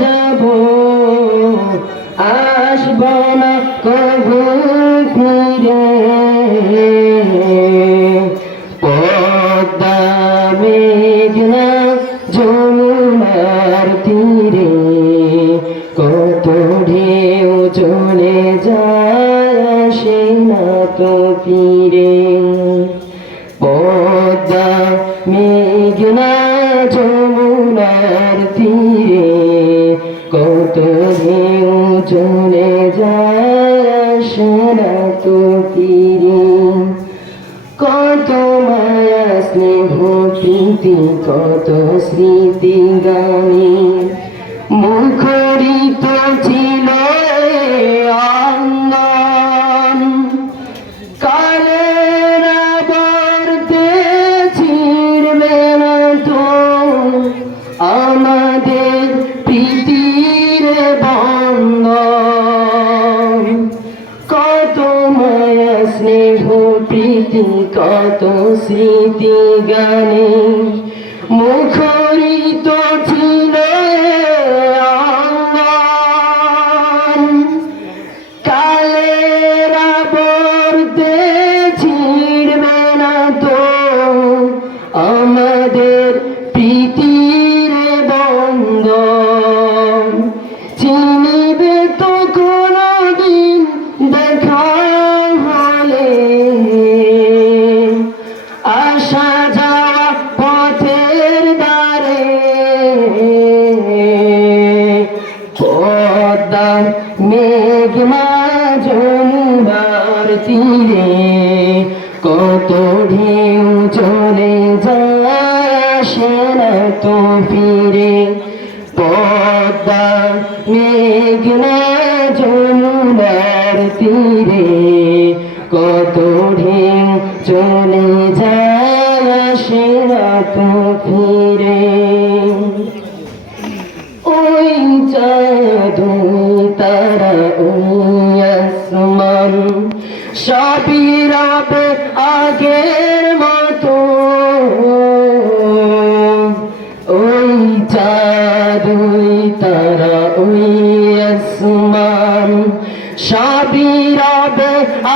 যাব আসব না কবু ফিরে পদ্মা মেঘনা যমুনার তীরে কত ঢেউ চলে যায় আসে না তো ফিরে পদ্মা মেঘনা যমুনার তীরে কত ঢেউ চলে যায় আসে না তো ফিরে কত মায়া স্নেহ প্রীতি কত স্মৃতি গানে মুখরিত ছিল অঙ্গন কালের আবর্তে ছিড়বে না তো আমাদের প্রীতির বন্ধন কত মায়া স্নেহ প্রীতি কত স্মৃতি গানে মুখরিত ছিল অঙ্গন কালের আবর্তে ছিড়বে না তো আমাদের প্রীতির বন্ধন চিনিবে তো কোনদিন দেখা হলে আসা যাওয়া পথের দ্বারে পদ্মা মেঘনা যমুনার তীরে কত ঢেউ চলে যায় আসে না তো ফিরে পদ্মা মেঘনা যমুনার তীরে কত ঢেউ চলে যায় আসে না তো ফিরে ওই চাঁদ তারা ওই আসমান সবই রবে আগের মতো ওই চাঁদ ওই তারা ওই আসমান সবই রবে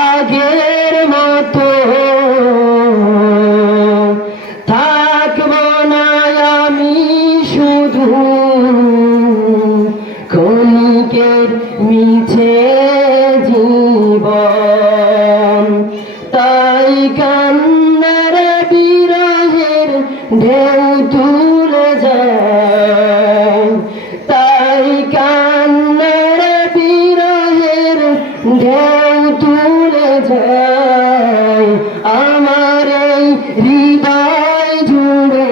আগের মতো থাকব না আমি শুধু ক্ষণিকের মিছে জীবন তাই কান্নার বিরহের ঢেউ তুলে যায় তাই কান্নার বিরহের ঢেউ তুলে যায় আমার এই হৃদয় জুড়ে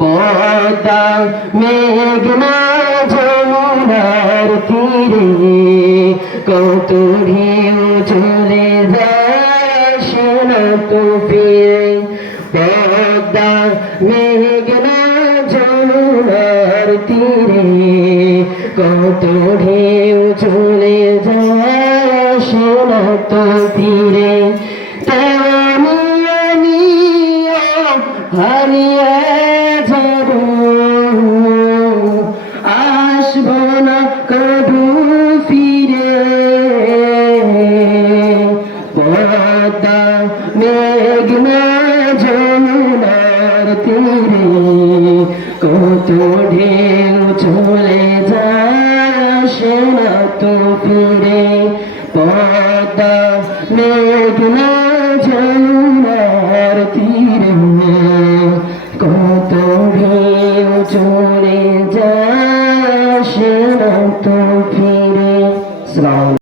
পদ্মা মেঘনা যমুনার তীরে কত ঢেউ চলে যায় আসে না তো ফিরে পদ্মা মেঘনা যমুনার তীরে কত ঢেউ চলে যায় আসে না তো ফিরে তেমনি আমিও হারিয়ে যাব আসব না কবু ফিরে পদ্মা মেঘনা যমুনার তীরে কত ঢেউ চলে যায় আসে না তো ফিরে পদ্মা মেঘনা যমুনার তীরে কত ঢেউ চলে